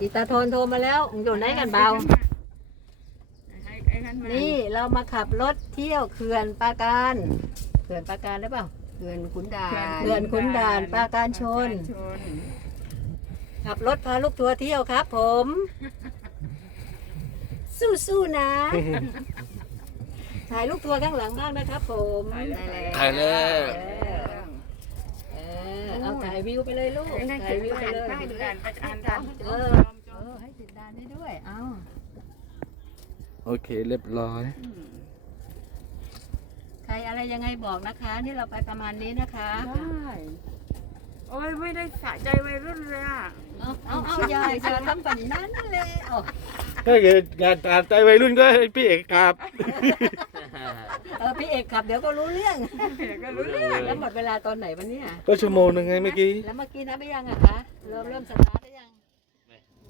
อีตาโทนโทรมาแล้วอยู่ไหนกันเบาให้ไอ้นั่นมานี่เรามาขับรถเที่ยวเขื่อนปราการเขื่อนปราการหรือเปล่าเขื่อนขุนด่านเขื่อนขุนด่านปราการชนชน ขับรถพาลูกทัวร์เที่ยวครับ ผม สู้ๆนะถ่ายลูกทัวร์ข้างหลังบ้างนะครับ ผมได้แล้วถ่ายเลยเออเออเอาถ่ายวิวไปเลยลูกไอ้นั่นถ่ายวิวไปอ่านเลยป้ายดูอ่านอ่านตามเออเออให้ติดดานได้ด้วยเอาโอเคเรียบร้อย ใครอะไรยังไงบอกนะคะ นี่เราไปประมาณนี้นะคะได้โอ้ยไม่ได้สะใจวัยรุ่นเลยอะเอาเอาเอาอย่าอย่าทำแบบนั้นเลยเอา ถ้าเกิดงานตามใจวัยรุ่นก็ให้พี่เอกครับ เออพี่เอกขับเดี๋ยวก็รู้เรื่องเดี๋ยวก็รู้เรื่องแล้วหมดเวลาตอนไหนวันนี้ก็ชั่วโมงหนึงไงเมื่อกี้แล้วเมื่อกี้นับไปยังอะคะเริ่มเริ่มสตาร์ทได้ยัง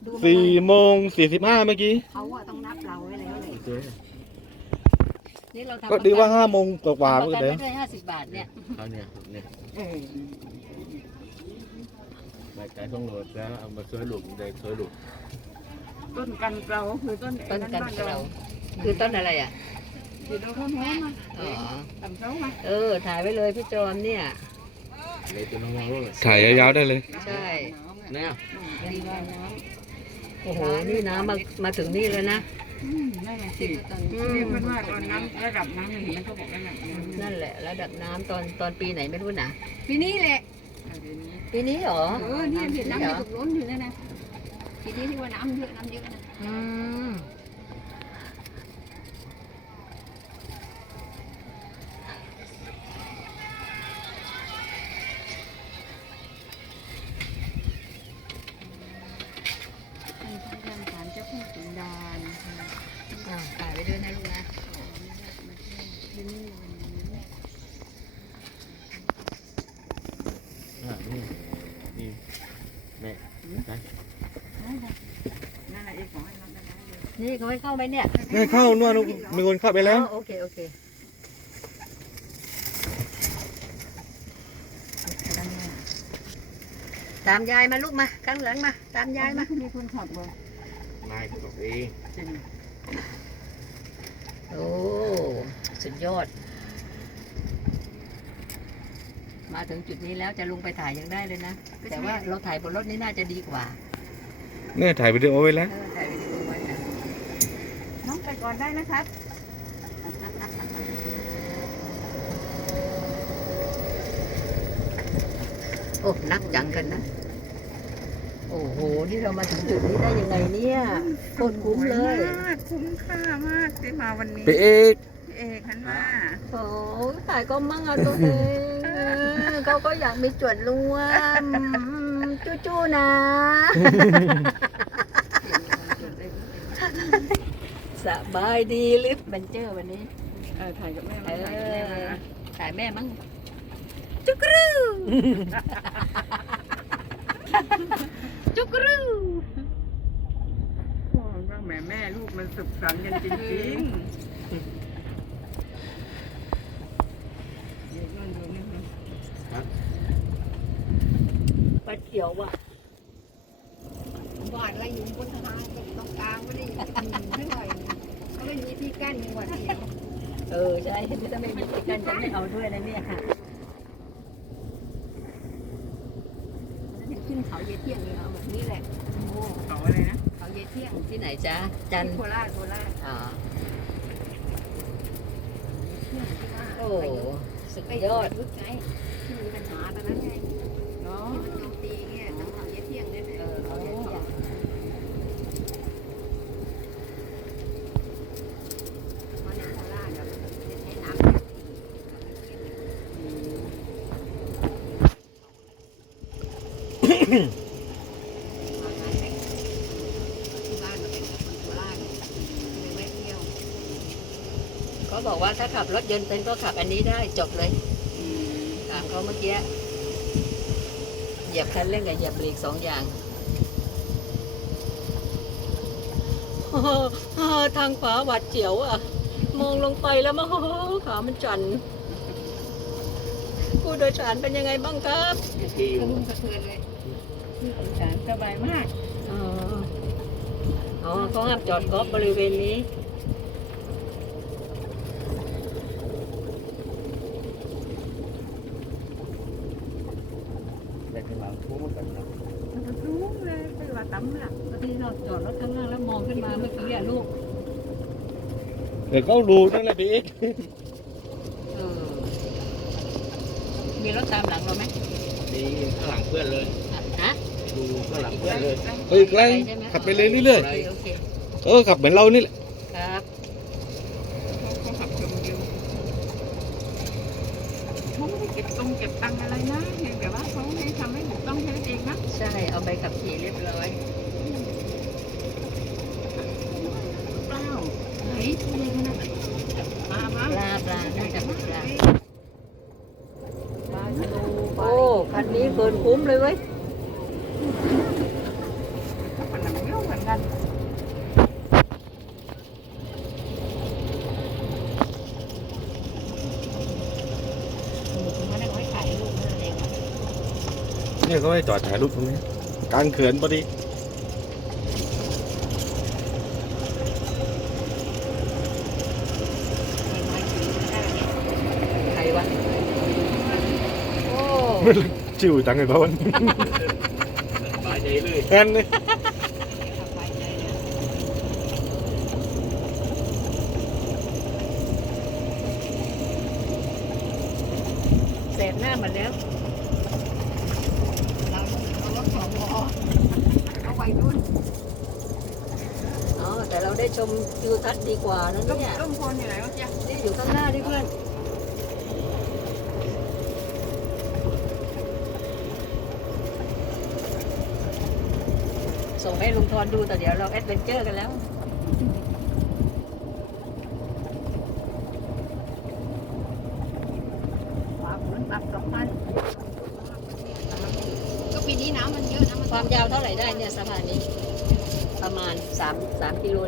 ดูมาสี่โมงสี่สิบห้าเมื่อกี้เขาอะต้องนับเราไว้แล้วเลยนี่เราทำก็ดีว่าห้าโมงกว่าๆปเมื่อระกันกี้ไม่ได้ห้าสิบบาทเนี่ยเอาเนี่ยเนี่ยเออรายการต้องโหลดแล้วเอามาช่วยหลุมได้ช่วยหลุมต้นกันเกลาคือต้นต้นกันเกลาคือต้นอะไรอะ เดี๋ยวเราข้างแม่มาอ๋อทำเขามาเออ ถ่ายไว้เลยพี่จอมเนี่ยเลยจะน้องๆถ่ายยาวๆได้เลย ใช่เนี่ยดีว่าน้โอ้โห นี่น้ำมา มาถึงนี่แล้วนะำอืมนั่นแหละสิอืมเรียกว่าตอนน้ำระดับน้ำอย่างนี้เขาบอกระดับน้ำนั่นแหละ ระดับน้ำตอนตอนปีไหนไม่รู้นะปีนี้แหละเดี๋ยวนี้ปีนี้เหรอ เออ นี่เห็นน้ำเหรมันอตกล้นอยู่นั่นนะปีนี้ที่ว่าน้ำเยอะน้ำเยอะนะอืม ด้วยนะลูกนะที่นี่วันนี้อะนี่นี่แม่นะนั่นแหละไอ้ของให้เราได้เลยนี่เขาให้เข้าไหมเนี่ยแม่เข้านู่นนู่นมีคนเข้าไปแล้วอ๋อโอเคโอเคตามยายมาลูกมาข้างหลังมา ตามยายมามีคนขับเลยนายบอกเองจริง โอ้ สุดยอด มาถึงจุดนี้แล้วจะลงไปถ่ายยังได้เลยนะ แต่ว่าเราถ่ายบนรถนี่น่าจะดีกว่า เนี่ยถ่ายวิดีโอไว้แล้ว เออถ่ายวิดีโอไว้นะน้องไปก่อนได้นะครับ โอ้ นักจังกันนะโอ้โห นี่เรามาถึงจุดนี้ได้ยังไงเนี่ยโคตรคุ้มเลย มากคุ้มค่ามากที่มาวันนี้พี่เอกพี่เอกหันมาโอ้ยถ่ายก็มั่งอะตัวเองเออเขาก็อยากมีจวดรวมจู้ๆนะ สบายดีลิฟต์บันเจอร์วันนี้ เออถ่ายกับแม่เอมาถ่ายกับแม่มาอถ่ายแม่มั้งจุกรู จุกรูโอ้ว่าแม่แม่ลูกมันสุขสันต์กันจริงๆเดี๋ยวนั่นดูนี่นะปลาเขียวว่ะบาดอะไรอยู่บนสะพานตรงกลางไม่ได้อยู่ไม่ไหวเขาไม่มีที่กั้นมีวันเดียวเออ ใช่ถ้าไม่มีติดกันจะไม่เอาด้วยนะเนี่ยค่ะ ถึงขึ้น เขาเยเที่ยงเลยเอาแบบนี้แหละโอ้เขาอะไรนะเขาเยเที่ยงที่ไหนจ๊ะจันทที่ร์โคราชโคราชอ๋อเที่ยงที่ว่าโอ้ไปสุดไปยอดลึกไงที่มีปัญหาตอนนั้นไงเนาะที่มันโจมตีเงี้ยทั้งเขาเยเที่ยงเลยเอเนี่ยอเขาเรียกอย่าง มาในโคราชแบบจะใช้น้ำ มาหาแขกที่บ้านเราเป็นคนโคราชเลยไปแวะเที่ยว เขาบอกว่าถ้าขับรถยนต์เป็นก็ขับอันนี้ได้จบเลยอืมถามเขาเมื่อกี้เหยียบคันเร่งกับเหยียบเบรกสองอย่างทางขวาหวัดเจียวอะ มองลงไปแล้วมันขามันจันผู้โดยสารเป็นยังไงบ้างครับที่อกยู่ระลุ่มกระเทือนเลยที่สงสารสบายมากอ๋ออ๋อเขาห้ามจอดกอล์ฟบริเวณนี้แต่ข้างหลังทุ่งมันกันนะรู้เลยไปว่าตั้มละที่เราจอดรถข้างล่างแล้วมองขึ้นมาเมื่อกี้อะลูกเดี๋ยวเขาดูนั่นแหละพี่เอกเออมีรถตามหลังเราไหมดีข้างหลังเพื่อนเลยอะฮะ ดูข้างหลังเพื่อนเลยเฮ้ยแกล้งขับไปเลยเรื่อยโอเคโอเคๆเออขับเหมือนเรานี่แหละครับเขาขับชมวิวเขาไม่ได้เก็บตรงเก็บตังค์อะไรนะเพียงแต่ว่าเขาให้ทำให้ถูกต้องแค่นั้นเองนะใช่เอาใบขับขี่เรียบร้อยเปล่าไหนที่ไหนขนาดไหนมามาปลาปลาน่าจะปลาโอ้คันนี้เกินคุ้มเลยเว้ย ผนังเยอะเหมือน กันมันเอาไว้ถ่ายรูปนั่นเองเนี่ยเขาให้จอดถ่ายรูปตรงนี้กลางเขื่อนพอดีใครวะโอ้ ชิวจังไอ้บ้านสบายใจเลยงั้นเลย แสบหน้าหมาแล้วเราเอารถสองล้อเอาไว้นู่นอ๋อแต่เราได้ชมทิวทัศน์ดีกว่านะร่มเนี่ยร่มโพลอยู่ไหนวะจ๊ะนี่อยู่ข้างหน้าดิเพื่อนส่งให้ลุงทอนดูแต่เดี๋ยวเราแอดเวนเจอร์กันแล้ว ฝาฝนตับสองพัน ก็ปีนี้น้ำมันเยอะนะมัน ความยาวเท่าไหร่ได้เนี่ยสะพานนี้ ประมาณสามสามกิโลได้